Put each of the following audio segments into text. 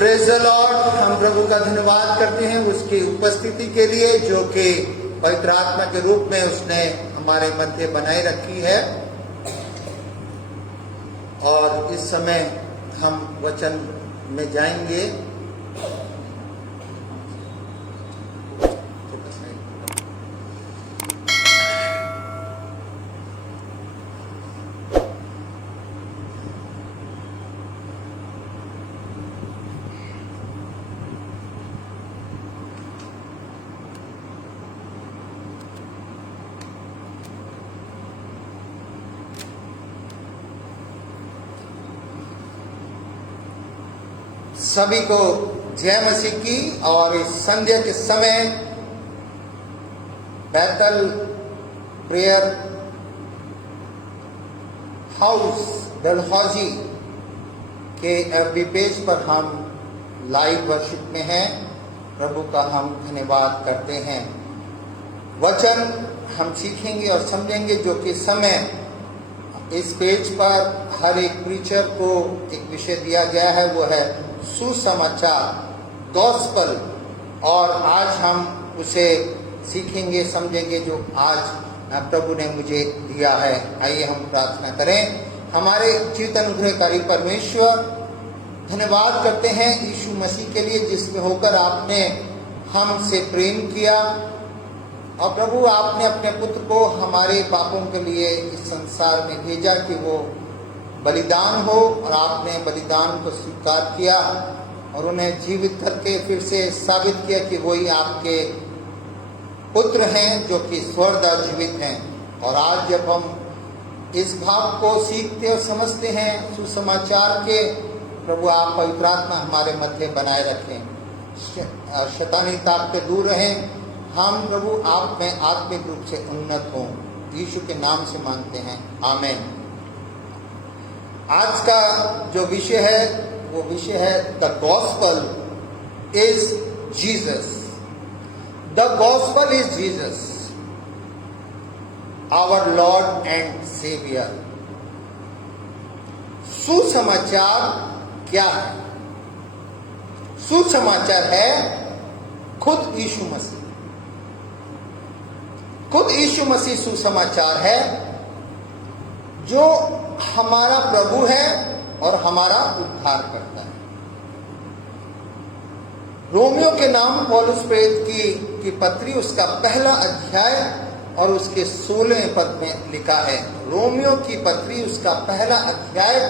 Praise the Lord. हम प्रभु का धन्यवाद करते हैं उसकी उपस्थिति के लिए जो कि पवित्र आत्मा के रूप में उसने हमारे मध्य बनाए रखी है। और इस समय हम वचन में जाएंगे। सभी को जय मसीह की। और इस संध्या के समय बैतल प्रेयर हाउस डलहौजी के एफबी पेज पर हम लाइव वर्शिप में हैं। प्रभु का हम धन्यवाद करते हैं। वचन हम सीखेंगे और समझेंगे जो कि समय इस पेज पर हर एक प्रीचर को एक विषय दिया गया है, वो है सुसमाचार, गॉस्पल। और आज हम उसे सीखेंगे, समझेंगे जो आज प्रभु ने मुझे दिया है। आइए हम प्रार्थना करें। हमारे जीवित अनुग्रहकारी परमेश्वर, धन्यवाद करते हैं यीशु मसीह के लिए जिसमें होकर आपने हमसे प्रेम किया। और प्रभु आपने अपने पुत्र को हमारे पापों के लिए इस संसार में भेजा कि वो बलिदान हो, और आपने बलिदान को स्वीकार किया और उन्हें जीवित करके फिर से साबित किया कि वही आपके पुत्र हैं जो कि स्वर्गदा जीवित हैं। और आज जब हम इस भाव को सीखते और समझते हैं सुसमाचार के, प्रभु आप पवित्र आत्मा हमारे मध्य बनाए रखें, शैतानी ताकतें दूर रहें। हम प्रभु आप में आत्मिक रूप से उन्नत हों, यीशु के नाम से मांगते हैं, आमीन। आज का जो विषय है वो विषय है the gospel is Jesus. The gospel is Jesus, our lord and saviour. सुसमाचार क्या है? सुसमाचार है खुद यीशु मसीह। खुद यीशु मसीह सुसमाचार है जो हमारा प्रभु है और हमारा उद्धार करता है। रोमियो के नाम पौलुस प्रेरित की पत्री उसका पहला अध्याय और उसके 16वें पद में लिखा है। रोमियो की पत्री उसका पहला अध्याय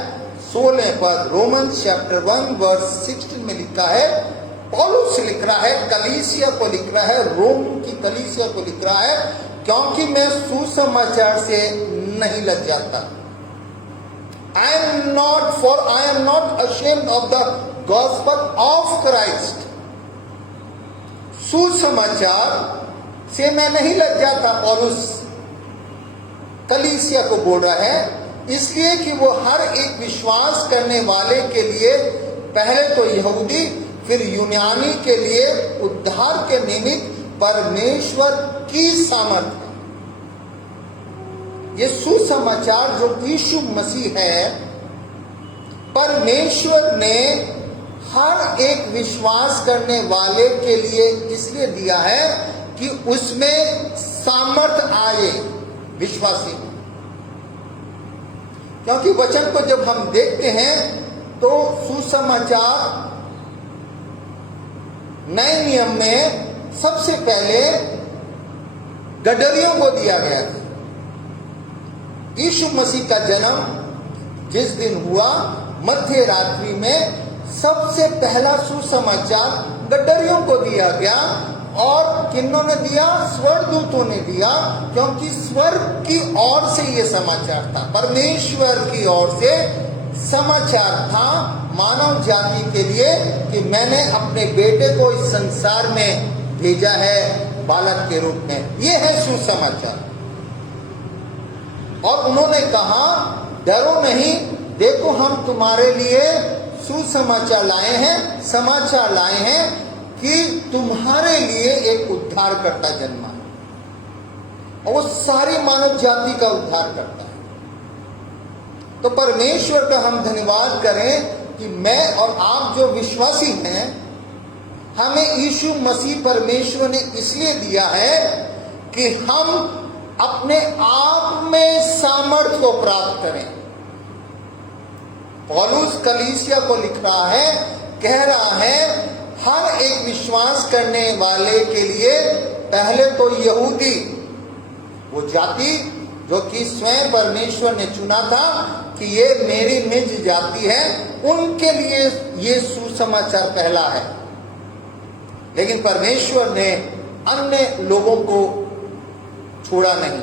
16वें पद, रोमन्स चैप्टर 1 वर्स 16 में लिखा है। पौलुस लिख रहा है, कलीसिया को लिख रहा है, रोम की कलीसिया को लिख रहा है, क्योंकि मैं सुसमाचार से नहीं लज्जाता। I am not ashamed of the gospel of Christ. सुसमाचार से मैं नहीं लज्जाता। पौलुस कलीसिया को बोल रहा है, इसलिए कि वो हर एक विश्वास करने वाले के लिए, पहले तो यहूदी फिर यूनानी के लिए उद्धार के निमित्त परमेश्वर की सामर्थ है। ये सुसमाचार जो यीशु मसीह है, परमेश्वर ने हर एक विश्वास करने वाले के लिए इसलिए दिया है कि उसमें सामर्थ आए विश्वासी में। क्योंकि वचन को जब हम देखते हैं तो सुसमाचार नए नियम में सबसे पहले गडरियों को दिया गया था। यीशु मसीह का जन्म जिस दिन हुआ, मध्य रात्रि में सबसे पहला सुसमाचार गडरियों को दिया गया। और किन्हों ने दिया? स्वर्गदूतों ने दिया, क्योंकि स्वर्ग की ओर से यह समाचार था, परमेश्वर की ओर से समाचार था मानव जाति के लिए कि मैंने अपने बेटे को इस संसार में भेजा है बालक के रूप में। यह है सुसमाचार। और उन्होंने कहा, डरो नहीं, देखो हम तुम्हारे लिए सुसमाचार लाए हैं, समाचार लाए हैं कि तुम्हारे लिए एक उद्धारकर्ता जन्मा है और वो सारी मानव जाति का उद्धार करता है। तो परमेश्वर का हम धन्यवाद करें कि मैं और आप जो विश्वासी हैं, हमें यीशु मसीह परमेश्वर ने इसलिए दिया है कि हम अपने आप में सामर्थ्य को प्राप्त करें। पौलुस कलीसिया को लिख रहा है, कह रहा है, हर एक विश्वास करने वाले के लिए पहले तो यहूदी, वो जाति जो कि स्वयं परमेश्वर ने चुना था कि ये मेरी निज जाति है, उनके लिए ये सुसमाचार पहला है। लेकिन परमेश्वर ने अन्य लोगों को छोड़ा नहीं,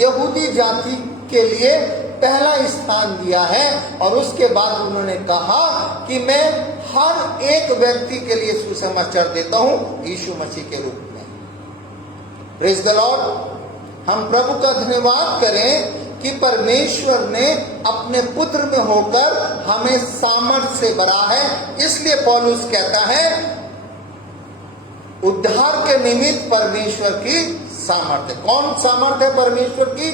यहूदी जाति के लिए पहला स्थान दिया है। और उसके बाद उन्होंने कहा कि मैं हर एक व्यक्ति के लिए सुसमाचार देता हूं यीशु मसीह के रूप में। Praise the Lord. हम प्रभु का धन्यवाद करें कि परमेश्वर ने अपने पुत्र में होकर हमें सामर्थ्य से भरा है। इसलिए पौलुस कहता है, उद्धार के निमित्त परमेश्वर की सामर्थ्य। कौन सामर्थ्य है परमेश्वर की?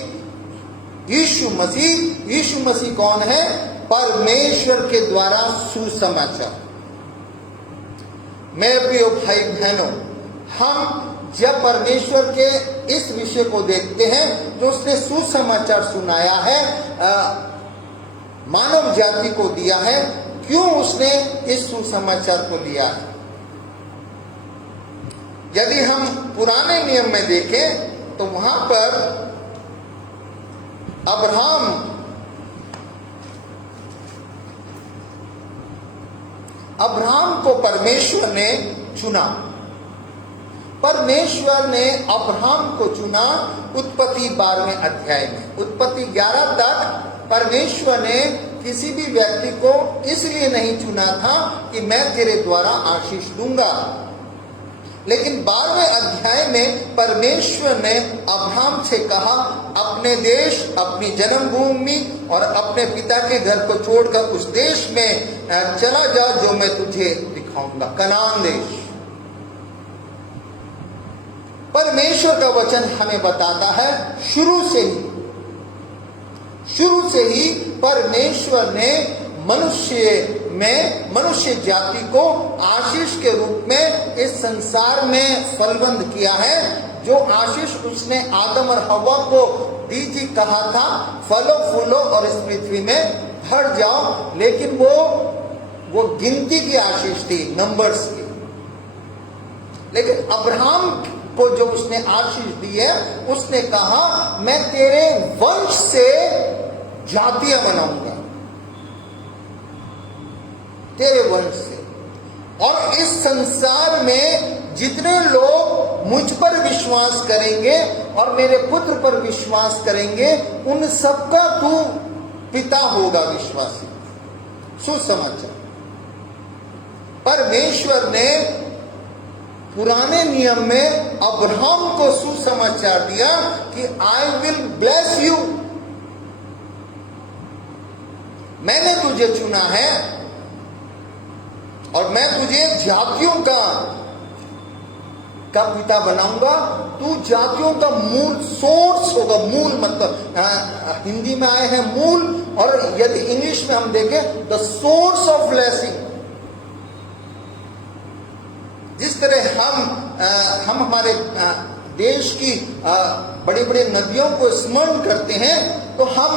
यीशु मसीह। यीशु मसीह कौन है? परमेश्वर के द्वारा सुसमाचार। मेरे प्रिय भाई बहनों, हम जब परमेश्वर के इस विषय को देखते हैं जो उसने सुसमाचार सुनाया है, मानव जाति को दिया है, क्यों उसने इस सुसमाचार को लिया है? यदि हम पुराने नियम में देखें तो वहां पर अब्राहम को परमेश्वर ने चुना। परमेश्वर ने अब्राहम को चुना उत्पत्ति 12वें अध्याय में। उत्पत्ति 11 तक परमेश्वर ने किसी भी व्यक्ति को इसलिए नहीं चुना था कि मैं तेरे द्वारा आशीष दूंगा, लेकिन 12वें अध्याय में परमेश्वर ने अब्राहम से कहा, अपने देश, अपनी जन्मभूमि और अपने पिता के घर को छोड़कर उस देश में चला जा जो मैं तुझे दिखाऊंगा, कनान देश। परमेश्वर का वचन हमें बताता है शुरू से ही परमेश्वर ने मनुष्य जाति को आशीष के रूप में इस संसार में फलबंद किया है। जो आशीष उसने आदम और हव्वा को दी थी, कहा था फलो फूलो और इस पृथ्वी में भर जाओ, लेकिन वो गिनती की आशीष थी, नंबर्स की। लेकिन अब्राहम को जो उसने आशीष दी है, उसने कहा मैं तेरे वंश से जातियां बनाऊंगा, तेरे वंश से। और इस संसार में जितने लोग मुझ पर विश्वास करेंगे और मेरे पुत्र पर विश्वास करेंगे, उन सबका तू पिता होगा, विश्वासी। सुसमाचार। परमेश्वर ने पुराने नियम में अब्राहम को सुसमाचार दिया कि आई विल ब्लेस यू, मैंने तुझे चुना है और मैं तुझे जातियों का पिता बनाऊंगा। तू जातियों का मूल सोर्स होगा। मूल मतलब हिंदी में आए हैं मूल, और यदि इंग्लिश में हम देखें द सोर्स ऑफ ब्लेसिंग। जिस तरह हम हमारे देश की बड़ी बड़ी नदियों को स्मरण करते हैं, तो हम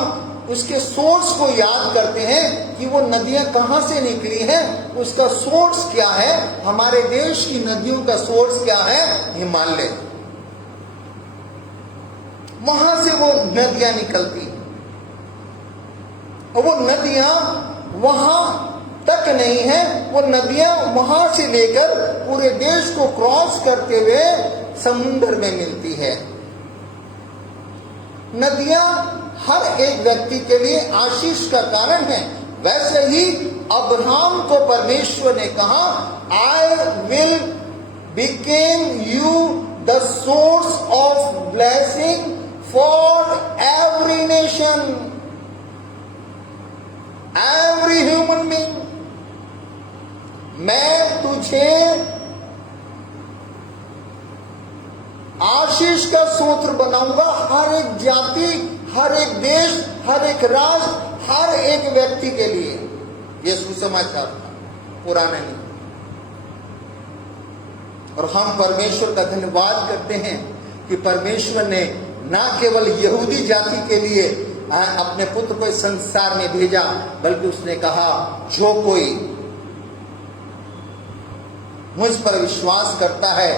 उसके सोर्स को याद करते हैं कि वो नदियां कहां से निकली हैं, उसका सोर्स क्या है। हमारे देश की नदियों का सोर्स क्या है? हिमालय। वहां से वो नदियां निकलती, और वो नदियां वहां तक नहीं है, वो नदियां वहां से लेकर पूरे देश को क्रॉस करते हुए समुद्र में मिलती है। नदियां हर एक व्यक्ति के लिए आशीष का कारण है। वैसे ही अब्राहम को परमेश्वर ने कहा, I will became you the source of blessing for every nation, every human being. मैं तुझे आशीष का सूत्र बनाऊंगा हर एक जाति, हर एक देश, हर एक राष्ट्र, हर एक व्यक्ति के लिए। ये सुसमाचार था, पुराना नहीं। और हम परमेश्वर का धन्यवाद करते हैं कि परमेश्वर ने ना केवल यहूदी जाति के लिए अपने पुत्र को इस संसार में भेजा, बल्कि उसने कहा जो कोई मुझ पर विश्वास करता है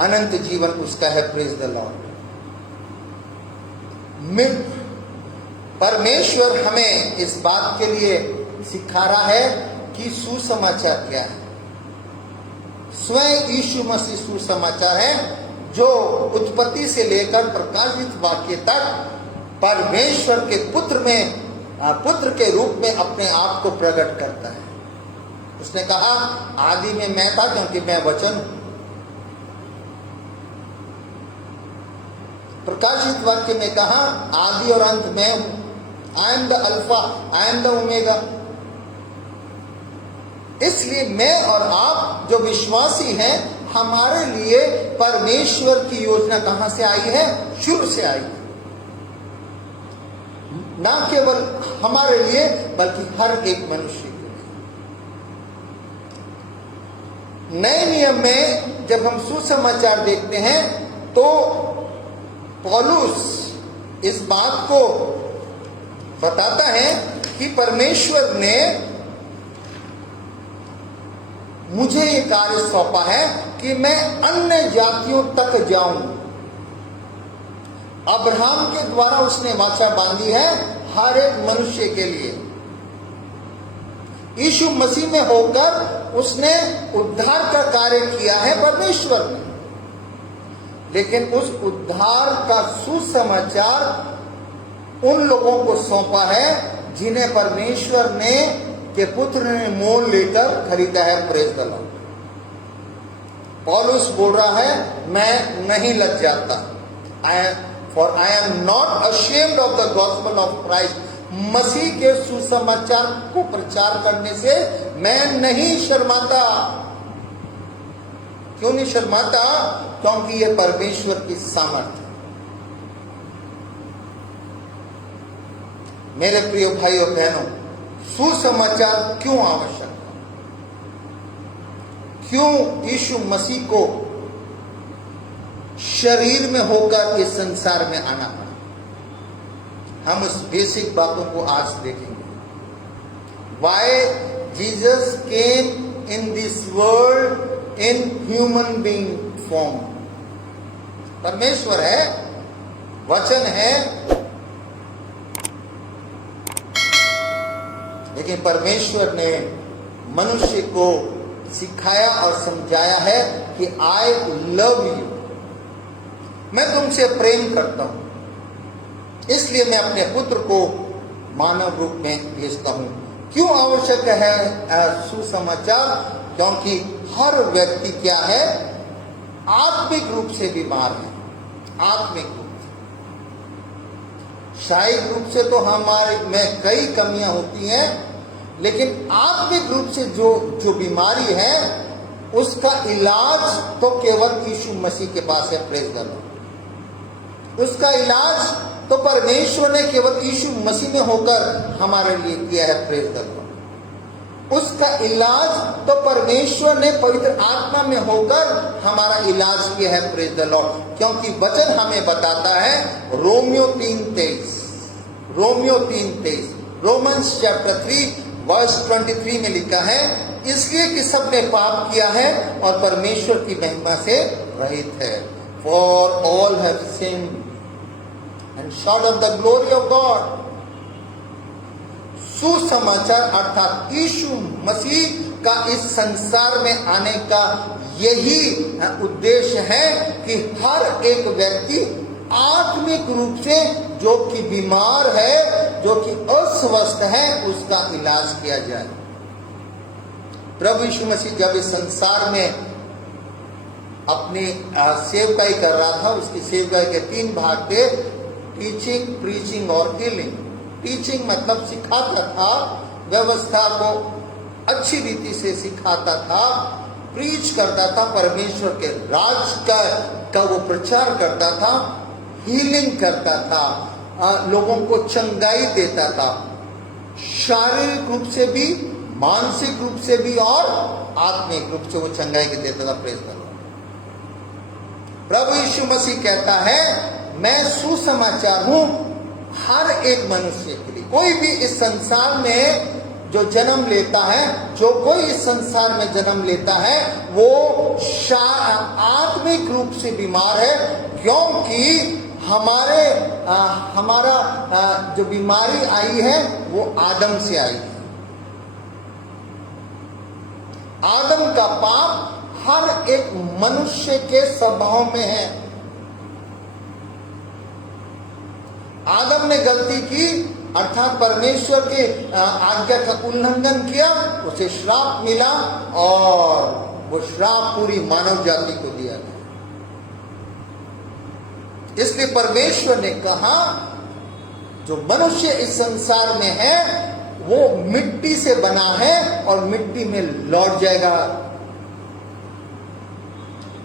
अनंत जीवन उसका है। Praise the Lord. परमेश्वर हमें इस बात के लिए सिखा रहा है कि सुसमाचार क्या है। स्वयं यीशु मसीह सुसमाचार है, जो उत्पत्ति से लेकर प्रकाशित वाक्य तक परमेश्वर के पुत्र के रूप में अपने आप को प्रकट करता है। उसने कहा आदि में मैं था, क्योंकि मैं वचन हूं। प्रकाशित वाक्य में कहा आदि और अंत मैं हूं। I am the alpha, I am the omega. इसलिए मैं और आप जो विश्वासी हैं, हमारे लिए परमेश्वर की योजना कहां से आई है? शुरू से आई है। ना केवल हमारे लिए, बल्कि हर एक मनुष्य के लिए। नए नियम में जब हम सुसमाचार देखते हैं, तो पौलुस इस बात को बताता है कि परमेश्वर ने मुझे ये कार्य सौंपा है कि मैं अन्य जातियों तक जाऊं। अब्राहम के द्वारा उसने वाचा बांधी है हर एक मनुष्य के लिए। यीशु मसीह में होकर उसने उद्धार का कार्य किया है परमेश्वर ने। लेकिन उस उद्धार का सुसमाचार उन लोगों को सौंपा है जिन्हें परमेश्वर ने के पुत्र ने मोल लेकर खरीदा है। Praise the Lord. पौलुस बोल रहा है मैं नहीं लज जाता। For I am not ashamed of the gospel of Christ. मसीह के सुसमाचार को प्रचार करने से मैं नहीं शर्माता। क्यों नहीं शर्माता? क्योंकि यह परमेश्वर की सामर्थ्य है। मेरे प्रिय भाइयों बहनों, सुसमाचार क्यों आवश्यक है? क्यों यीशु मसीह को शरीर में होकर इस संसार में आना पड़ा? हम उस बेसिक बातों को आज देखेंगे। Why Jesus came in this world in human being form? परमेश्वर है, वचन है, लेकिन परमेश्वर ने मनुष्य को सिखाया और समझाया है कि आई लव यू, मैं तुमसे प्रेम करता हूं, इसलिए मैं अपने पुत्र को मानव रूप में भेजता हूं। क्यों आवश्यक है सुसमाचार? क्योंकि हर व्यक्ति क्या है? आत्मिक रूप से बीमार है। आत्मिक रूप से, शारीरिक रूप से तो हमारे में कई कमियां होती हैं, लेकिन आत्मिक रूप से जो बीमारी है, उसका इलाज तो केवल यीशु मसीह के पास है। Praise the Lord. उसका इलाज तो परमेश्वर ने केवल यीशु मसीह में होकर हमारे लिए किया है। Praise the Lord. उसका इलाज तो परमेश्वर ने पवित्र आत्मा में होकर हमारा इलाज किया है। Praise the Lord. क्योंकि वचन हमें बताता है, रोमियो 3:23, रोमन्स चैप्टर 3 वर्स 23 में लिखा है, इसलिए कि सबने पाप किया है और परमेश्वर की महिमा से रहित है। For all have sinned and short of the glory of God. सुसमाचार अर्थात यीशु मसीह का इस संसार में आने का यही उद्देश्य है कि हर एक व्यक्ति आत्मिक रूप से जो कि बीमार है, जो कि अस्वस्थ है, उसका इलाज किया जाए। प्रभु यीशु मसीह जब इस संसार में अपनी सेवकाई कर रहा था, उसकी सेवकाई के 3 भाग थे, टीचिंग, प्रीचिंग और हीलिंग। टीचिंग मतलब सिखाता था, व्यवस्था को अच्छी रीति से सिखाता था, प्रीच करता था, परमेश्वर के राज का वो प्रचार करता था, हीलिंग करता था, लोगों को चंगाई देता था, शारीरिक रूप से भी, मानसिक रूप से भी और आत्मिक रूप से वो चंगाई के देता था। Praise the Lord. प्रभु यीशु मसीह कहता है मैं सुसमाचार हूं हर एक मनुष्य के लिए। कोई भी इस संसार में जो जन्म लेता है, जो कोई इस संसार में जन्म लेता है, वो आत्मिक रूप से बीमार है, क्योंकि हमारा जो बीमारी आई है वो आदम से आई है। आदम का पाप हर एक मनुष्य के स्वभाव में है। आदम ने गलती की, अर्थात परमेश्वर के आज्ञा का उल्लंघन किया, उसे श्राप मिला और वो श्राप पूरी मानव जाति को दिया गया। इसलिए परमेश्वर ने कहा जो मनुष्य इस संसार में है वो मिट्टी से बना है और मिट्टी में लौट जाएगा।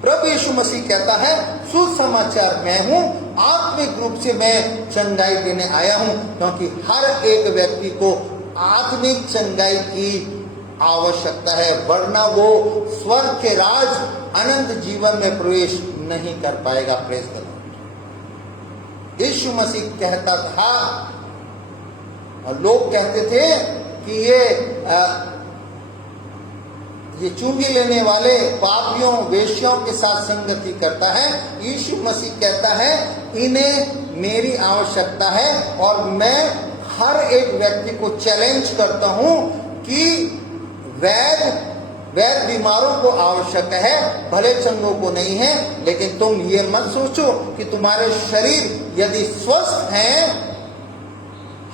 प्रभु यीशु मसीह कहता है सुसमाचार मैं हूं, आत्मिक रूप से मैं चंगाई देने आया हूं, क्योंकि हर एक व्यक्ति को आत्मिक चंगाई की आवश्यकता है, वरना वो स्वर्ग के राज अनंत जीवन में प्रवेश नहीं कर पाएगा। Praise the Lord. यीशु मसीह कहता था और लोग कहते थे कि ये चुंगी लेने वाले पापियों वेश्याओं के साथ संगति करता है। यीशु मसीह कहता है इन्हें मेरी आवश्यकता है और मैं हर एक व्यक्ति को चैलेंज करता हूं कि वैद बीमारों को आवश्यक है, भले चंगों को नहीं है। लेकिन तुम ये मत सोचो कि तुम्हारे शरीर यदि स्वस्थ हैं,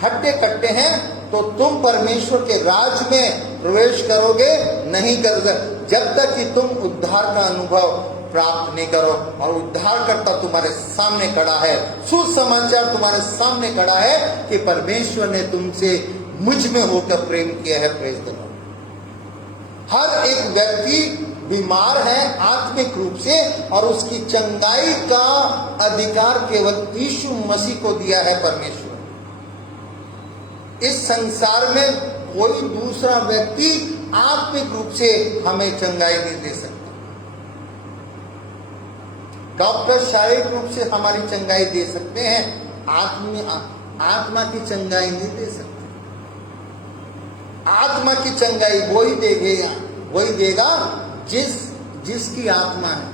हट्टे कट्टे हैं, तो तुम परमेश्वर के राज में प्रवेश करोगे नहीं करोगे, जब तक कि तुम उद्धार का अनुभव प्राप्त नहीं करो। और उद्धारकर्ता तुम्हारे सामने खड़ा है, सुसमाचार तुम्हारे सामने खड़ा है कि परमेश्वर ने तुमसे मुझ में होकर प्रेम किया है। Praise the Lord. हर एक व्यक्ति बीमार है आत्मिक रूप से और उसकी चंगाई का अधिकार केवल यीशु मसीह को दिया है परमेश्वर। इस संसार में कोई दूसरा व्यक्ति आत्मिक रूप से हमें चंगाई नहीं दे सकता। डॉक्टर शारीरिक रूप से हमारी चंगाई दे सकते हैं, आत्मा की चंगाई नहीं दे सकते। आत्मा की चंगाई वही देगा जिसकी आत्मा है।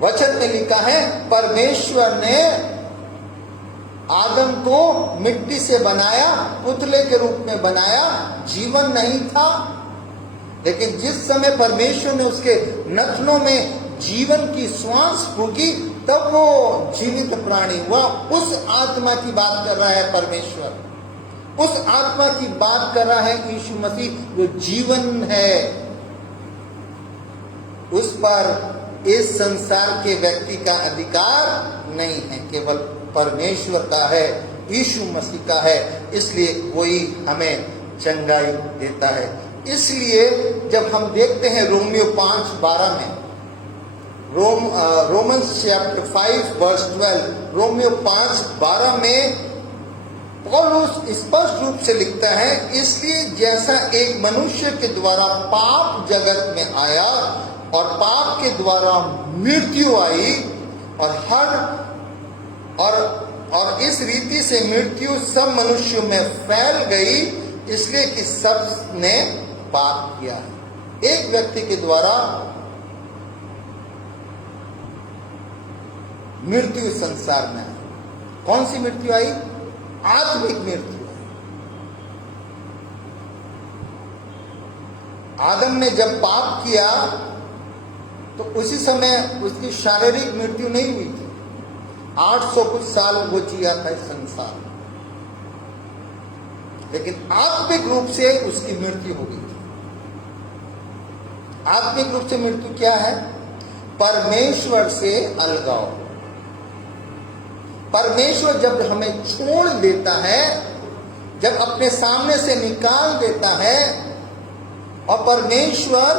वचन में लिखा है परमेश्वर ने आदम को मिट्टी से बनाया, पुतले के रूप में बनाया, जीवन नहीं था। लेकिन जिस समय परमेश्वर ने उसके नथनों में जीवन की श्वास फूकी, तब वो जीवित प्राणी हुआ। उस आत्मा की बात कर रहा है परमेश्वर, उस आत्मा की बात कर रहा है यीशु मसीह, जो जीवन है। उस पर इस संसार के व्यक्ति का अधिकार नहीं है, केवल परमेश्वर का है, यीशु मसीह का है। इसलिए वही हमें चंगाई देता है। इसलिए जब हम देखते हैं रोमियो 5:12 में, रोमन्स चैप्टर 5 वर्स 12, रोमियो 5:12 में पौलुस स्पष्ट रूप से लिखता है, इसलिए जैसा एक मनुष्य के द्वारा पाप जगत में आया और पाप के द्वारा मृत्यु आई और इस रीति से मृत्यु सब मनुष्यों में फैल गई, इसलिए कि सब ने पाप किया है। एक व्यक्ति के द्वारा मृत्यु संसार में आई। कौन सी मृत्यु आई? आत्मिक मृत्यु। आदम ने जब पाप किया तो उसी समय उसकी शारीरिक मृत्यु नहीं हुई थी। 800 कुछ साल वो जिया था इस संसार में, लेकिन आत्मिक रूप से उसकी मृत्यु हो गई थी। आत्मिक रूप से मृत्यु क्या है? परमेश्वर से अलगाव। परमेश्वर जब हमें छोड़ देता है, जब अपने सामने से निकाल देता है, और परमेश्वर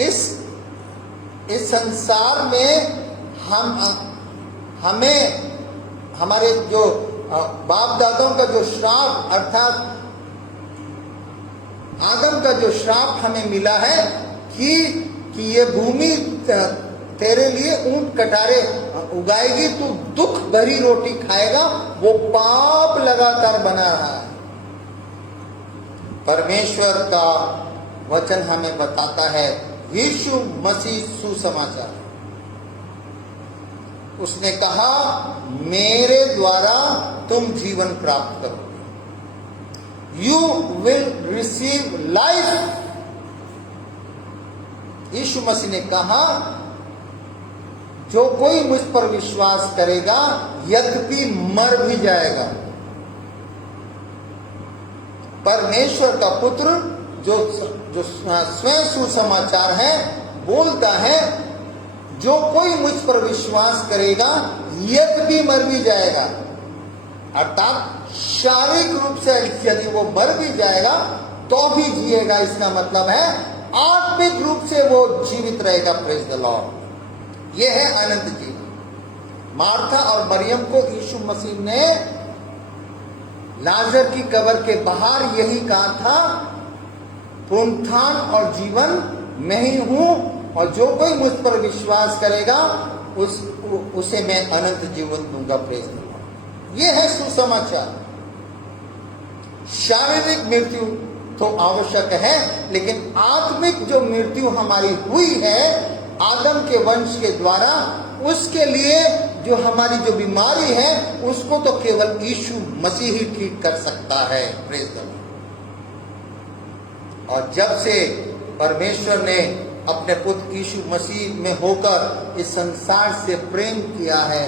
इस संसार में हमें हमारे जो बाप दादाओं का जो श्राप अर्थात आदम का जो श्राप हमें मिला है कि ये भूमि तेरे लिए ऊंट कटारे उगाएगी, तू दुख भरी रोटी खाएगा, वो पाप लगातार बना रहा है। परमेश्वर का वचन हमें बताता है, यीशु मसीह सुसमाचार, उसने कहा मेरे द्वारा तुम जीवन प्राप्त करोगे, यू विल रिसीव लाइफ। यीशु मसीह ने कहा जो कोई मुझ पर विश्वास करेगा यद्यपि मर भी जाएगा। परमेश्वर का पुत्र जो स्वयं सुसमाचार है बोलता है, जो कोई मुझ पर विश्वास करेगा यद्यपि मर भी जाएगा, अर्थात शारीरिक रूप से यदि वो मर भी जाएगा तो भी जिएगा। इसका मतलब है आत्मिक रूप से वो जीवित रहेगा। Praise the Lord. ये है अनंत जीवन। मार्था और मरियम को यीशु मसीह ने लाजर की कब्र के बाहर यही कहा था, पुनरुत्थान और जीवन मैं ही हूं, और जो कोई मुझ पर विश्वास करेगा उसे मैं अनंत जीवन दूंगा। Praise the Lord. ये है सुसमाचार। शारीरिक मृत्यु तो आवश्यक है, लेकिन आत्मिक जो मृत्यु हमारी हुई है आदम के वंश के द्वारा, उसके लिए जो हमारी जो बीमारी है उसको तो केवल यीशु मसीह ही ठीक कर सकता है। Praise the Lord. और जब से परमेश्वर ने अपने पुत्र यीशु मसीह में होकर इस संसार से प्रेम किया है,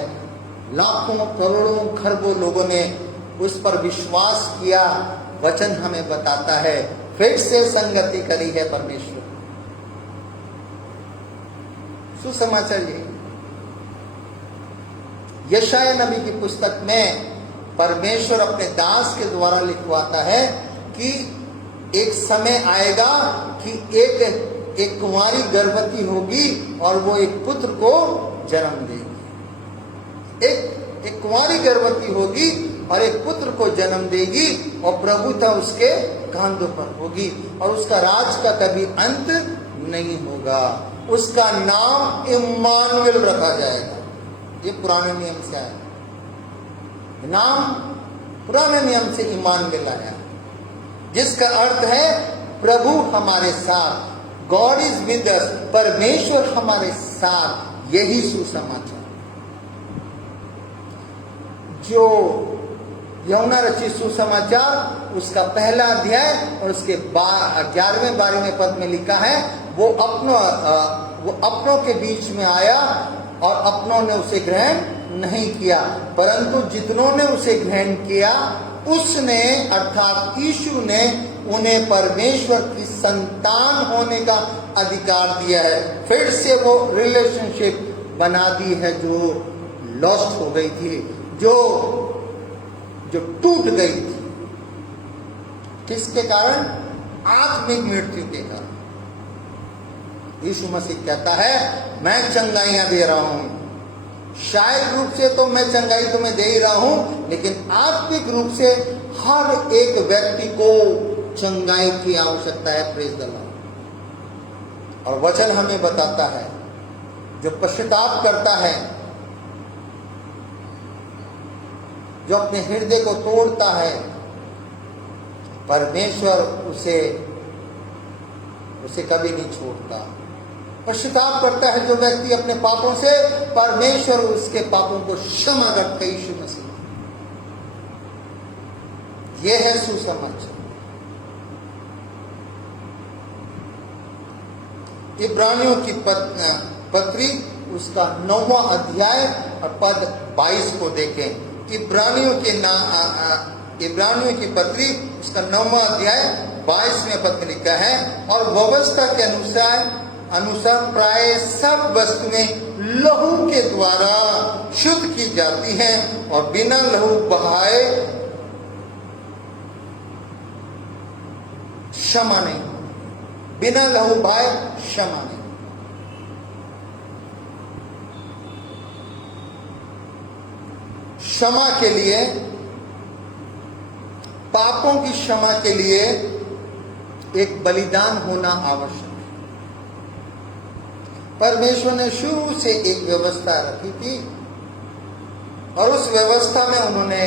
लाखों करोड़ों खरबों लोगों ने उस पर विश्वास किया। वचन हमें बताता है फिर से संगति करी है परमेश्वर। सुसमाचार ये यशाया नबी की पुस्तक में परमेश्वर अपने दास के द्वारा लिखवाता है कि एक समय आएगा कि एक कुंवारी गर्भवती होगी और वो एक पुत्र को जन्म देगी। एक कुंवारी गर्भवती होगी और एक पुत्र को जन्म देगी, और प्रभुता उसके कांधों पर होगी, और उसका राज का कभी अंत नहीं होगा। उसका नाम इम्मानुएल रखा जाएगा। ये पुराने नियम से आया नाम, पुराने नियम से इम्मानुएल आया, जिसका अर्थ है प्रभु हमारे साथ। गॉड इज विद अस, परमेश्वर हमारे साथ। यही सुसमाचार जो यूहन्ना रचित सुसमाचार उसका पहला अध्याय और उसके 11वें 12वें पद में लिखा है, वो अपनों के बीच में आया और अपनों ने उसे ग्रहण नहीं किया, परंतु जितनों ने उसे ग्रहण किया उसने अर्थात यीशु ने उन्हें परमेश्वर की संतान होने का अधिकार दिया है। फिर से वो रिलेशनशिप बना दी है जो लॉस्ट हो गई थी, जो टूट गई थी। किसके कारण? आत्मिक मृत्यु के कारण। यीशु मसीह कहता है मैं चंगाइयां दे रहा हूं। शारीरिक रूप से तो मैं चंगाई तुम्हें दे ही रहा हूं, लेकिन आत्मिक रूप से हर एक व्यक्ति को चंगाई की आवश्यकता है। Praise the Lord. और वचन हमें बताता है जो पश्चाताप करता है, जो अपने हृदय को तोड़ता है, परमेश्वर उसे कभी नहीं छोड़ता। पश्चाताप करता है जो व्यक्ति अपने पापों से, परमेश्वर उसके पापों को क्षमा करता है। यीशु मसीह, यह है सुसमाचार। इब्रानियों की पत्री उसका 9वां अध्याय और पद 22 को देखें। इब्रानियों की पत्री उसका 9वां अध्याय 22वें पद में लिखा है, और व्यवस्था के अनुसार प्राय सब वस्तुएं लहू के द्वारा शुद्ध की जाती हैं, और बिना लहू बहाए क्षमा नहीं, बिना लहू बहाए क्षमा नहीं। क्षमा के लिए पापों की क्षमा के लिए एक बलिदान होना आवश्यक है। परमेश्वर ने शुरू से एक व्यवस्था रखी थी और उस व्यवस्था में उन्होंने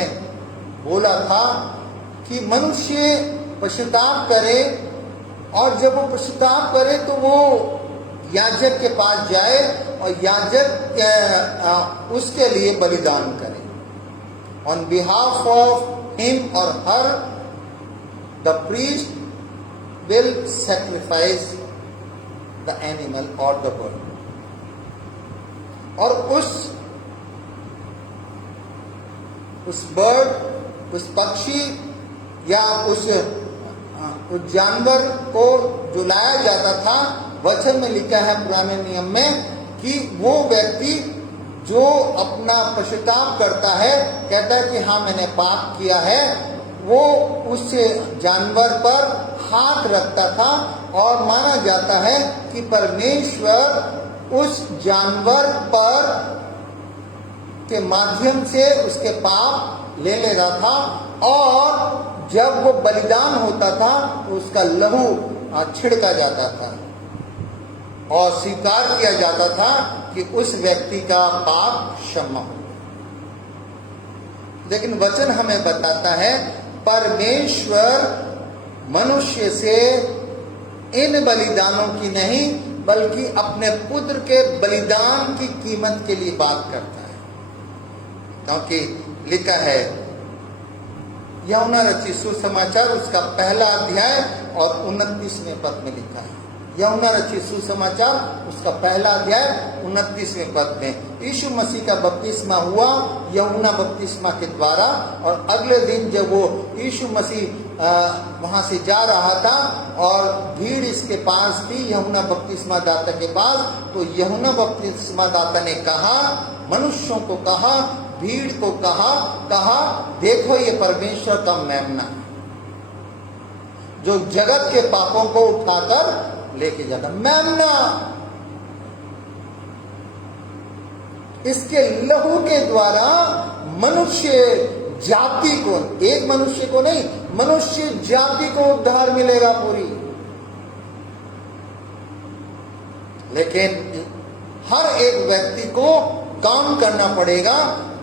बोला था कि मनुष्य पश्चाताप करे, और जब वो पश्चाताप करे तो वो याजक के पास जाए और याजक उसके लिए बलिदान करे। ऑन बिहाफ ऑफ हिम और हर the priest will sacrifice the animal और द बर्ड। और उस बर्ड, उस पक्षी या उस जानवर को जो लाया जाता था, वचन में लिखा है पुराने नियम में कि वो व्यक्ति जो अपना पश्चाताप करता है, कहता है कि हाँ मैंने पाप किया है, वो उस जानवर पर हाथ रखता था और माना जाता है कि परमेश्वर उस जानवर पर के माध्यम से उसके पाप ले लेता था, और जब वो बलिदान होता था तो उसका लहू छिड़का जाता था और स्वीकार किया जाता था कि उस व्यक्ति का पाप क्षमा हो। लेकिन वचन हमें बताता है परमेश्वर मनुष्य से इन बलिदानों की नहीं बल्कि अपने पुत्र के बलिदान की कीमत के लिए बात करता है, क्योंकि लिखा है यूहन्ना रचित सुसमाचार उसका पहला अध्याय और 29वें पद में लिखा है। यूहन्ना रचित सुसमाचार उसका पहला अध्याय 29वें पद में यीशु मसीह का बपतिस्मा हुआ यूहन्ना बपतिस्मा के द्वारा, और अगले दिन जब वो यीशु मसीह वहां से जा रहा था और भीड़ इसके पास थी यूहन्ना बपतिस्मा दाता के पास, तो यूहन्ना बपतिस्मा दाता ने कहा, मनुष्यों को कहा, भीड़ को कहा देखो ये परमेश्वर का मेमना जो जगत के पापों को उठाकर लेके जाता। मेमना इसके लहू के द्वारा मनुष्य जाति को, एक मनुष्य को नहीं, मनुष्य जाति को उद्धार मिलेगा पूरी। लेकिन हर एक व्यक्ति को काम करना पड़ेगा।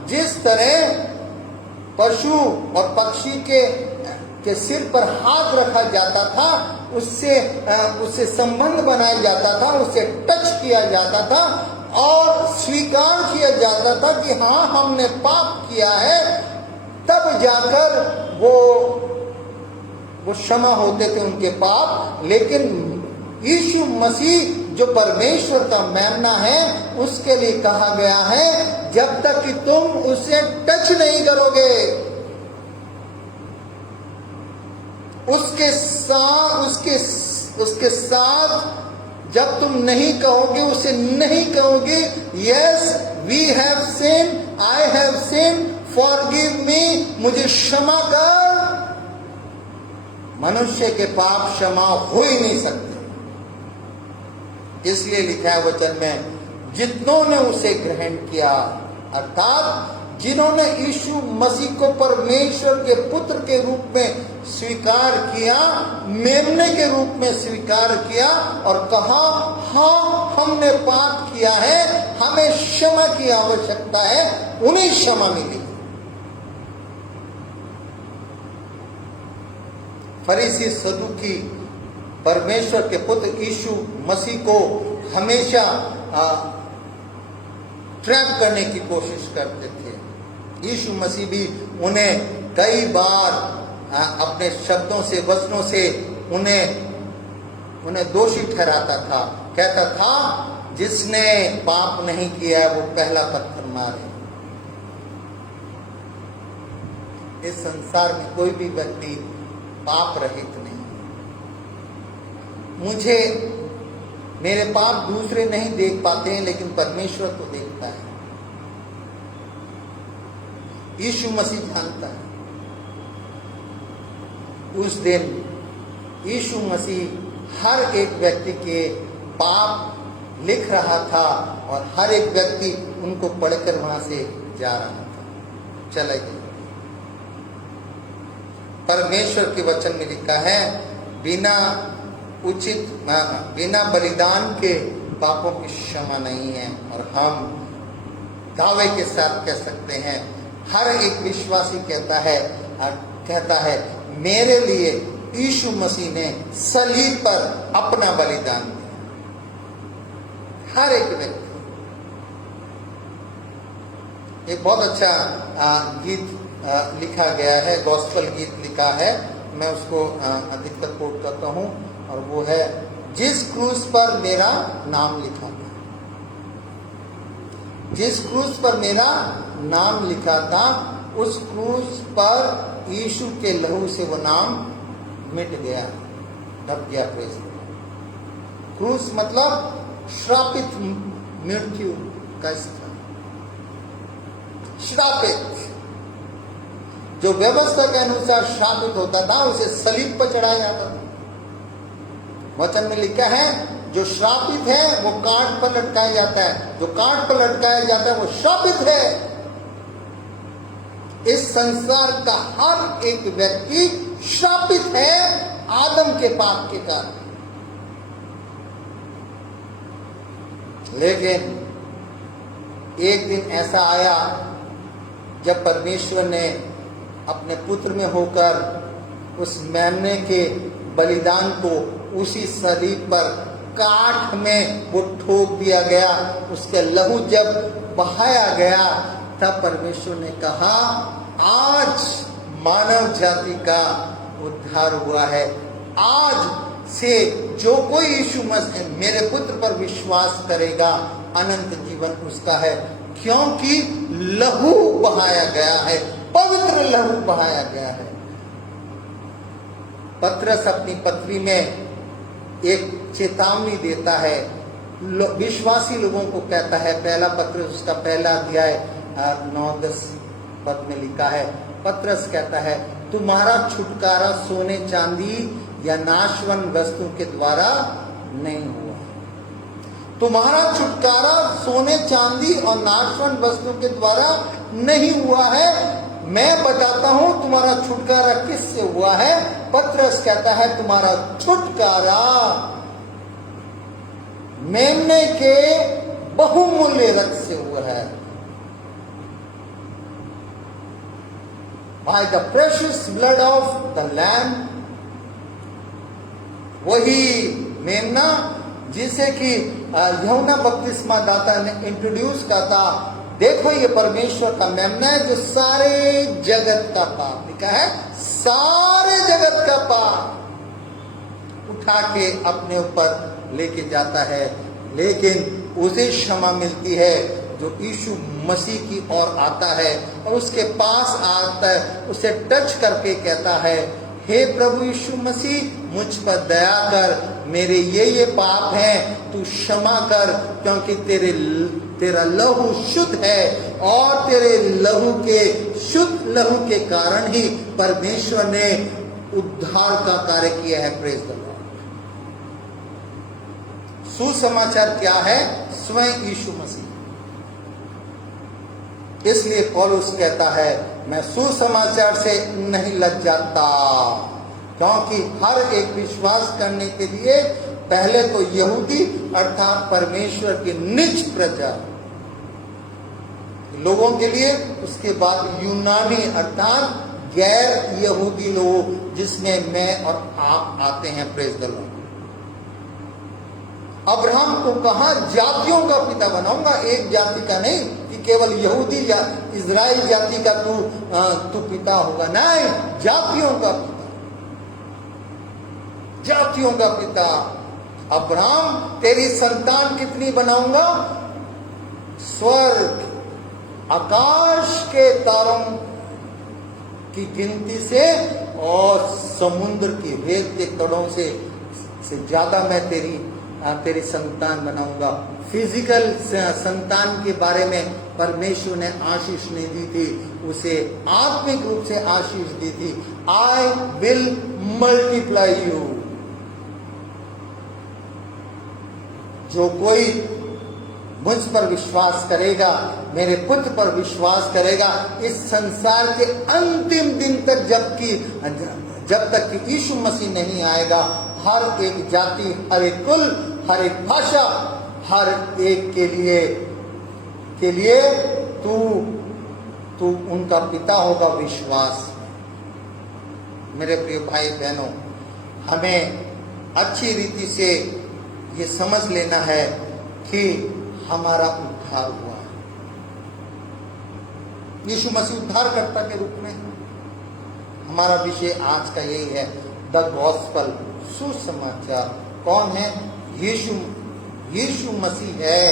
जिस तरह पशु और पक्षी के सिर पर हाथ रखा जाता था, उससे संबंध बनाया जाता था, उससे टच किया जाता था और स्वीकार किया जाता था कि हाँ हमने पाप किया है, तब जाकर वो क्षमा होते थे उनके पाप। लेकिन यीशु मसीह जो परमेश्वर का मेमना है, उसके लिए कहा गया है जब तक कि तुम उसे टच नहीं करोगे, उसके साथ जब तुम नहीं कहोगे, उसे नहीं कहोगे yes we have sin, I have sin, forgive me, मुझे क्षमा कर, मनुष्य के पाप क्षमा हो ही नहीं सकते। इसलिए लिखा है वचन में, जितनों ने उसे ग्रहण किया, अर्थात जिन्होंने यीशु मसीह को परमेश्वर के पुत्र के रूप में स्वीकार किया, मेमने के रूप में स्वीकार किया और कहा हाँ हमने पाप किया है, हमें क्षमा की आवश्यकता है, उन्हें क्षमा मिली। फरीसी सदूकी परमेश्वर के पुत्र यीशु मसीह को हमेशा ट्रैप करने की कोशिश करते थे। यीशु मसीह भी उन्हें कई बार अपने शब्दों से, वचनों से उन्हें दोषी ठहराता था। कहता था जिसने पाप नहीं किया वो पहला पत्थर मारे। इस संसार में कोई भी व्यक्ति पाप रहित नहीं। मेरे पाप दूसरे नहीं देख पाते हैं, लेकिन परमेश्वर तो देखता है। यीशु मसीह जानता है। उस दिन यीशु मसीह हर एक व्यक्ति के पाप लिख रहा था और हर एक व्यक्ति उनको पढ़कर वहां से जा रहा था, चला गया। परमेश्वर के वचन में लिखा है, बिना बलिदान के पापों की क्षमा नहीं है। और हम दावे के साथ कह सकते हैं, हर एक विश्वासी कहता है मेरे लिए यीशु मसीह ने सलीब पर अपना बलिदान दिया। हर एक व्यक्ति। एक बहुत अच्छा गीत लिखा गया है, गॉस्पल गीत लिखा है, मैं उसको अधिकतर कोट करता हूं, और वो है, जिस क्रूस पर मेरा नाम लिखा था, जिस क्रूस पर मेरा नाम लिखा था, उस क्रूस पर यीशु के लहू से वो नाम मिट गया, ढक गया। Praise the Lord. क्रूस मतलब श्रापित मृत्यु का स्थान, श्रापित। जो व्यवस्था के अनुसार श्रापित होता था उसे सलीब पर चढ़ाया जाता था। वचन में लिखा है, जो श्रापित है वो कांट पर लटकाया जाता है, जो कांट पर लटकाया जाता है वो श्रापित है। इस संसार का हर एक व्यक्ति श्रापित है आदम के पाप के कारण। लेकिन एक दिन ऐसा आया जब परमेश्वर ने अपने पुत्र में होकर उस मेमने के बलिदान को उसी सलीब पर काठ में वो ठोक दिया गया, उसके लहू जब बहाया गया, तब परमेश्वर ने कहा, आज मानव जाति का उद्धार हुआ है। आज से जो कोई यीशु मसीह मेरे पुत्र पर विश्वास करेगा, अनंत जीवन उसका है, क्योंकि लहू बहाया गया है, पवित्र लहू बहाया गया है। पतरस अपनी पत्री में एक चेतावनी देता है, विश्वासी लोगों को कहता है, पहला पत्रस उसका पहला अध्याय 9-10 पद में लिखा है। पतरस कहता है, तुम्हारा छुटकारा सोने चांदी या नाशवान वस्तु के द्वारा नहीं हुआ। तुम्हारा छुटकारा सोने चांदी और नाशवान वस्तु के द्वारा नहीं हुआ है। मैं बताता हूं तुम्हारा छुटकारा किससे हुआ है। पतरस कहता है, तुम्हारा छुटकारा मेमने के बहुमूल्य रक्त से हुआ है। By the precious blood of the Lamb, वही मेमना जिसे कि यूहन्ना बपतिस्मा दाता ने इंट्रोड्यूस किया था। देखो ये परमेश्वर का मेमना है जो सारे जगत का पाप, लिखा है सारे जगत का पाप उठा के अपने ऊपर लेके जाता है। लेकिन उसे क्षमा मिलती है जो यीशु मसीह की ओर आता है और उसके पास आता है, उसे टच करके कहता है, हे प्रभु यीशु मसीह, मुझ पर दया कर, मेरे ये पाप हैं, तू क्षमा कर, क्योंकि तेरा लहू शुद्ध है और तेरे लहू के शुद्ध लहू के कारण ही परमेश्वर ने उद्धार का कार्य किया है। Praise the Lord. सुसमाचार क्या है? स्वयं यीशु मसीह। इसलिए पौलुस कहता है, मैं सुसमाचार से नहीं लज्जाता, क्योंकि हर एक विश्वास करने के लिए पहले तो यहूदी अर्थात परमेश्वर की निज प्रजा लोगों के लिए, उसके बाद यूनानी अर्थात गैर यहूदी लोग, जिसमें मैं और आप आते हैं। Praise the Lord. अब्राहम को कहा जातियों का पिता बनाऊंगा, एक जाति का नहीं कि केवल यहूदी या इजराइल जाति का तू पिता होगा, नहीं, जातियों का पिता, जातियों का पिता। अब्राहम तेरी संतान कितनी बनाऊंगा? स्वर्ग आकाश के तारों की गिनती से और समुद्र की रेत के कणों से ज्यादा मैं तेरी संतान बनाऊंगा। फिजिकल संतान के बारे में परमेश्वर ने आशीष नहीं दी थी, उसे आत्मिक रूप से आशीष दी थी। I will multiply you. जो कोई मुझ पर विश्वास करेगा, मेरे पुत्र पर विश्वास करेगा, इस संसार के अंतिम दिन तक, जबकि जब तक कि यीशु मसीह नहीं आएगा, हर एक जाति, हर एक कुल, हर एक भाषा, हर एक के लिए तू उनका पिता होगा विश्वास। मेरे प्रिय भाई बहनों, हमें अच्छी रीति से ये समझ लेना है कि हमारा उद्धार हुआ है। यीशु मसीह उद्धारकर्ता के रूप में। हमारा विषय आज का यही है, द गॉस्पल, सुसमाचार। कौन है? यीशु मसीह है।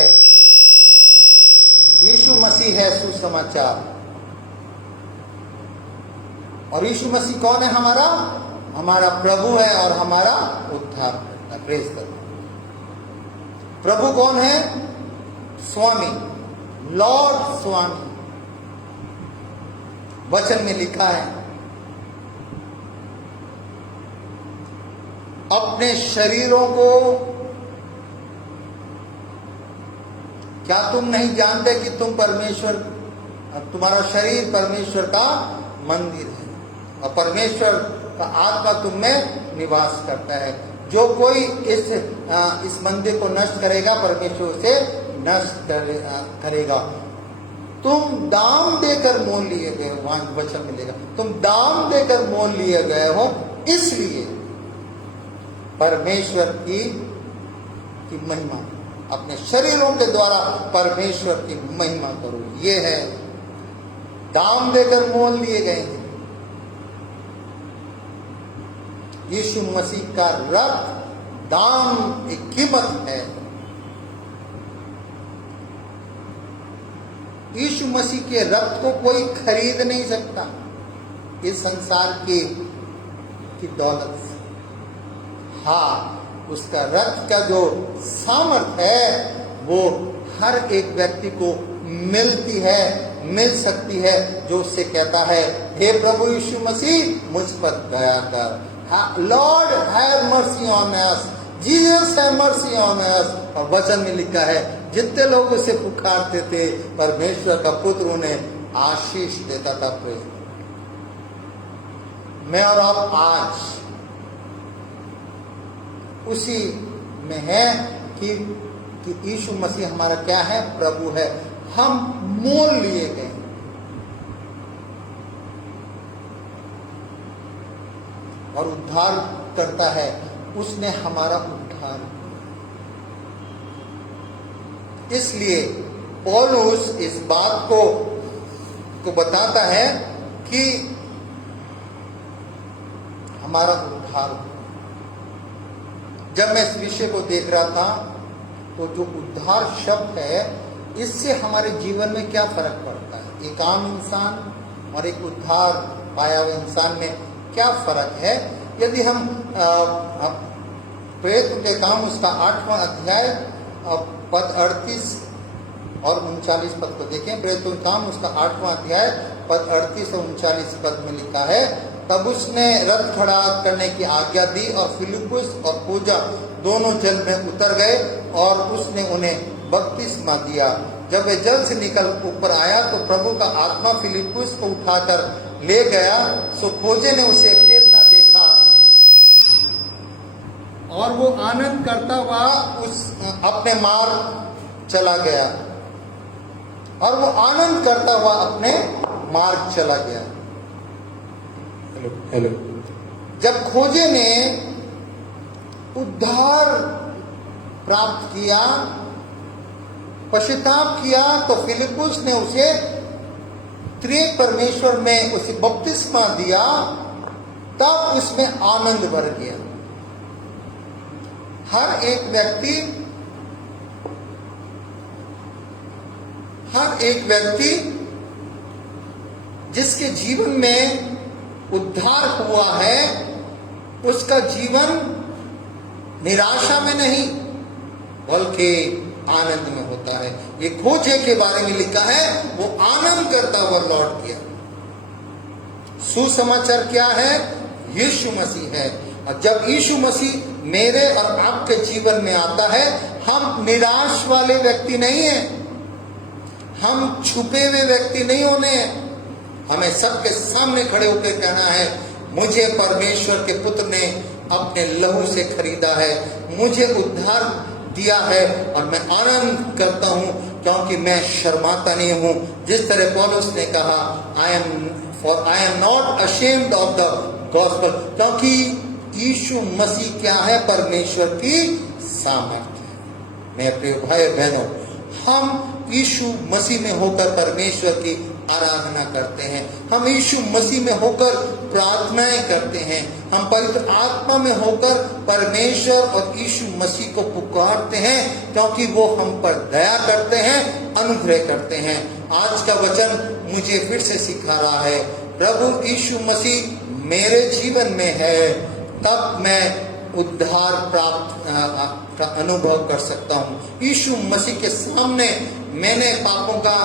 यीशु मसीह है सुसमाचार। और यीशु मसीह कौन है? हमारा प्रभु है और हमारा उद्धार। प्रेज करो। प्रभु कौन है? स्वामी, लॉर्ड स्वामी। वचन में लिखा है, अपने शरीरों को, क्या तुम नहीं जानते कि तुम्हारा शरीर परमेश्वर का मंदिर है और परमेश्वर का आत्मा तुम में निवास करता है। जो कोई इस मंदिर को नष्ट करेगा, परमेश्वर उसे नष्ट करेगा। तुम दाम देकर मोल लिए गए हो, वहां वचन मिलेगा, तुम दाम देकर मोल लिए गए हो, इसलिए परमेश्वर की महिमा, अपने शरीरों के द्वारा परमेश्वर की महिमा करो। ये है, दाम देकर मोल लिए गए हैं। यीशु मसीह का रक्त दाम, एक कीमत है। यीशु मसीह के रक्त को कोई खरीद नहीं सकता इस संसार की दौलत से। हाँ, उसका रक्त का जो सामर्थ है वो हर एक व्यक्ति को मिल सकती है, जो उससे कहता है, हे प्रभु यीशु मसीह, मुझ पर दया कर। Lord have mercy on us, Jesus have mercy on us. और वचन में लिखा है, जितने लोग उसे पुकारते थे, परमेश्वर का पुत्र उन्हें आशीष देता था। प्रेज। मैं और आप आज उसी में है कि यीशु मसीह हमारा क्या है? प्रभु है। हम मोल लिए गए और उद्धार करता है, उसने हमारा उद्धार। इसलिए पौलुस इस बात को बताता है कि हमारा उद्धार। जब मैं इस विषय को देख रहा था तो जो उद्धार शब्द है, इससे हमारे जीवन में क्या फर्क पड़ता है? एक आम इंसान और एक उद्धार पाया हुए इंसान में क्या फर्क है? यदि हम प्रेरितों के काम उसका 8वां अध्याय पद 38 और 39 पद को देखें। प्रेरितों के काम उसका 8वां अध्याय पद 38 और 39 पद में लिखा है, तब उसने रथ खड़ा करने की आज्ञा दी और फिलिप्पुस और पूजा दोनों जल में उतर गए और उसने उन्हें बपतिस्मा दिया। जब वे जल से निकल ऊपर आया तो प्रभु का आत्मा फिलिप्पुस को उठाकर ले गया, सो खोजे ने उसे फिर न देखा और वो आनंद करता हुआ अपने मार्ग चला गया। और वो आनंद करता हुआ अपने मार्ग चला गया। हेलो। जब खोजे ने उद्धार प्राप्त किया, पश्चाताप किया, तो फिलिप्पुस ने उसे त्रिएक परमेश्वर में उसे बपतिस्मा दिया, तब उसमें आनंद भर गया। हर एक व्यक्ति जिसके जीवन में उद्धार हुआ है, उसका जीवन निराशा में नहीं बल्कि आनंद में होता है। ये खोजे के बारे में लिखा है, वो आनंद करता हुआ लौट गया। सुसमाचार क्या है? यीशु मसीह है। और जब यीशु मसीह मेरे और आपके जीवन में आता है, हम निराश वाले व्यक्ति नहीं हैं, हम छुपे हुए व्यक्ति नहीं होने हैं। हमें सबके सामने खड़े होकर कहना है मुझे परमेश्वर के पुत्र ने अपने लहू से खरीदा है, मुझे उद्धार दिया है और मैं आनंद करता हूं क्योंकि मैं शर्माता नहीं हूं। जिस तरह पौलुस ने कहा, I am not ashamed of the gospel, क्योंकि यीशु मसीह क्या है? परमेश्वर की सामर्थ्य है। मेरे प्रिय भाई बहनों, हम यीशु मसीह में होकर परमेश्वर की आराधना करते हैं, हम यीशु मसीह में होकर प्रार्थनाएं करते हैं, हम पवित्र आत्मा में होकर परमेश्वर और यीशु मसीह को पुकारते हैं क्योंकि वो हम पर दया करते हैं, अनुग्रह करते हैं। आज का वचन मुझे फिर से सिखा रहा है, प्रभु यीशु मसीह मेरे जीवन में है, तब मैं उद्धार प्राप्त अनुभव कर सकता हूँ। यीशु मसीह के सामने मैंने पापों का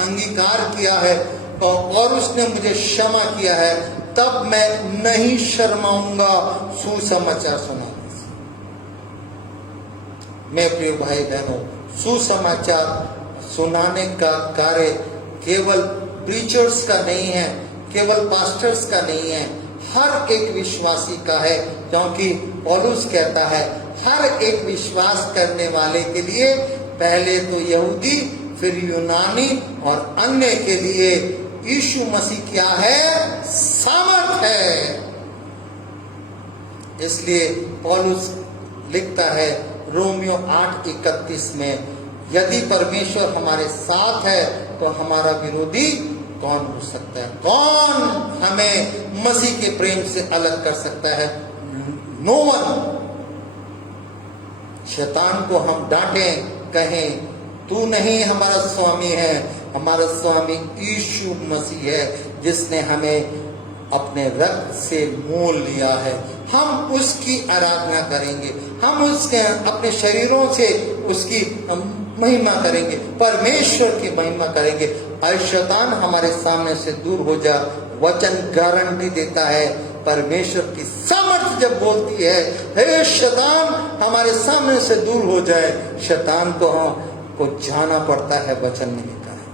अंगीकार किया है और उसने मुझे क्षमा किया है, तब मैं नहीं शर्माऊंगा सुसमाचार सुनाने से। मेरे प्रिय भाई बहनों, सुसमाचार सुनाने का कार्य केवल प्रीचर्स का नहीं है, केवल पास्टर्स का नहीं है, हर एक विश्वासी का है, क्योंकि पौलुस कहता है हर एक विश्वास करने वाले के लिए, पहले तो यहूदी फिर यूनानी और अन्य के लिए यीशु मसीह क्या है? सामर्थ है। इसलिए पौलुस लिखता है रोमियो 8:31 में, यदि परमेश्वर हमारे साथ है तो हमारा विरोधी कौन हो सकता है? कौन हमें मसीह के प्रेम से अलग कर सकता है? No one. शैतान को हम डांटें, कहें तू नहीं हमारा स्वामी है, हमारा स्वामी यीशु मसीह है जिसने हमें अपने रक्त से मोल लिया है। हम उसकी आराधना करेंगे, हम उसके अपने शरीरों से उसकी महिमा करेंगे, परमेश्वर की महिमा करेंगे। और शैतान हमारे सामने से दूर हो जा। वचन गारंटी देता है, परमेश्वर की सामर्थ्य जब बोलती है, हे शैतान हमारे सामने से दूर हो जाए, शैतान को जाना पड़ता है। वचन में लिखा है।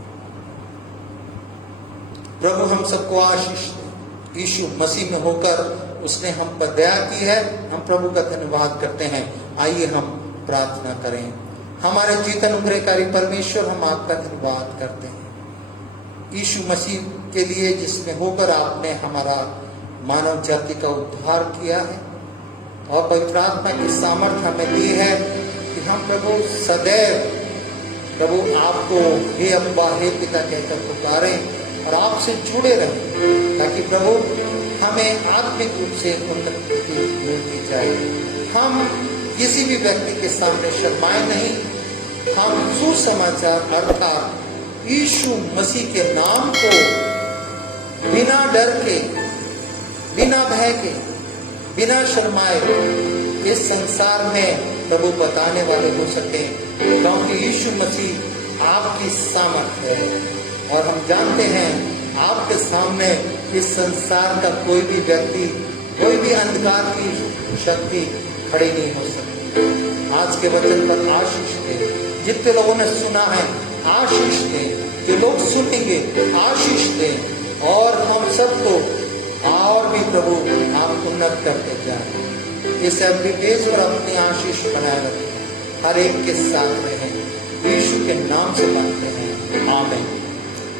प्रभु हम सबको आशीष दे। यीशु मसीह में होकर उसने हम पर दया की है, हम प्रभु का धन्यवाद करते हैं। आइए हम प्रार्थना करें। हमारे जीवन अनुग्रहकारी परमेश्वर, हम आपका धन्यवाद करते हैं यीशु मसीह के लिए, जिसमें होकर आपने हमारा मानव जाति का उद्धार किया है और पवित्र आत्मा की सामर्थ्य हमें दी है कि हम प्रभु सदैव प्रभु आपको हे अब्बा हे पिता कहकर पुकारें और आपसे जुड़े रहें, ताकि प्रभु हमें आत्मिक रूप से उन्नति मिलती जाए। हम किसी भी व्यक्ति के सामने शर्माए नहीं, हम सुसमाचार अर्थात यीशु मसीह के नाम को बिना डर के, बिना भय के, बिना शर्माए इस संसार में प्रभु बताने वाले हो सके, क्योंकि यीशु मसीह आपकी सामर्थ्य है। और हम जानते हैं आपके सामने इस संसार का कोई भी व्यक्ति, कोई भी अंधकार की शक्ति खड़ी नहीं हो सकती। आज के वचन पर आशीष दे। जितने लोगों ने सुना है आशीष दे, जो लोग सुनेंगे आशीष दे, और हम सबको और भी प्रभु आप उन्नत करते जाए। इस एप्लीकेशन पर अपनी आशीष बनाए रखें, हर एक के साथ रहें, यीशु के नाम से मांगते हैं, आमीन।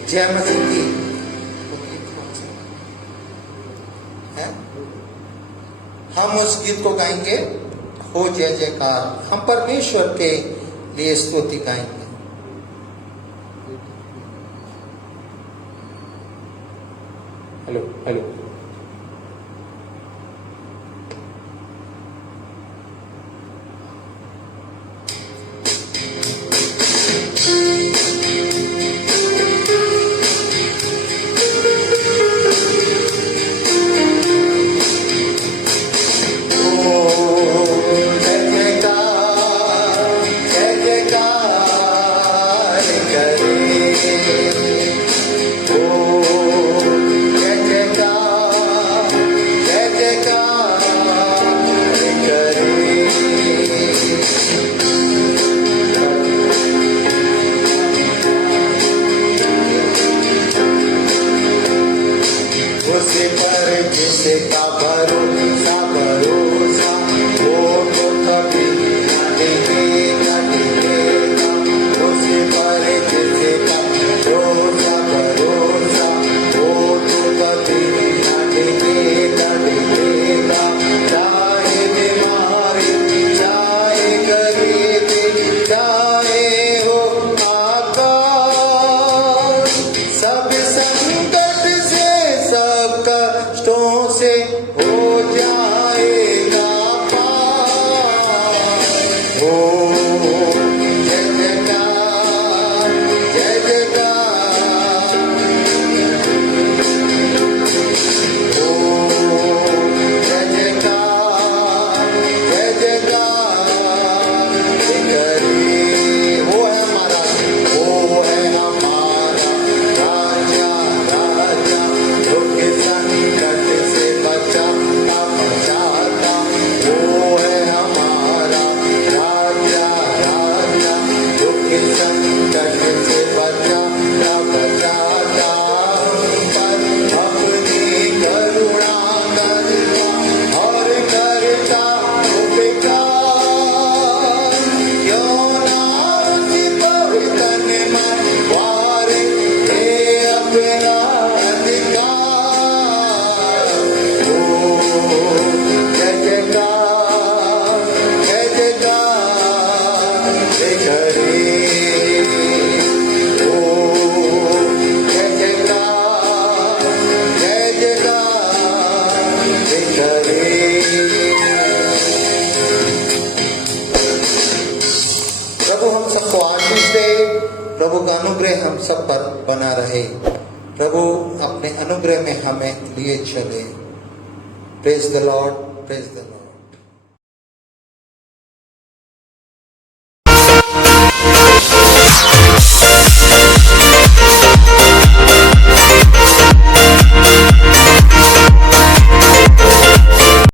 जय मसीह की। है हम उस गीत को गाएंगे, हो जय जयकार। हम परमेश्वर के लिए स्तुति गाएंगे। Hello hello. जय जयकार प्रभु का अनुग्रह हम सब पर बना रहे। प्रभु अपने अनुग्रह में हमें लिए चले। Praise the Lord, praise the Lord.